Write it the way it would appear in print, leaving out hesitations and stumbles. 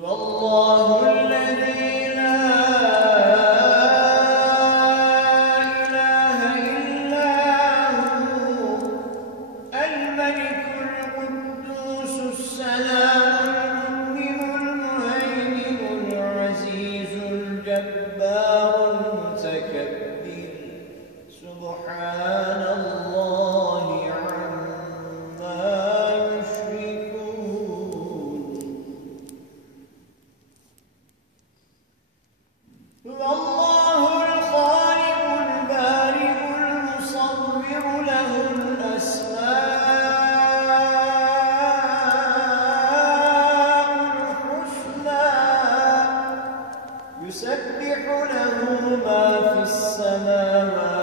والله الذي لا إله إلا هو الملك القدوس السلام المؤمن المهيمن العزيز الجبار المتكبر سبحان الله عما يشركون. والله الخالق البارئ المصور له الأسماء الحسنى يسبح له ما في السماوات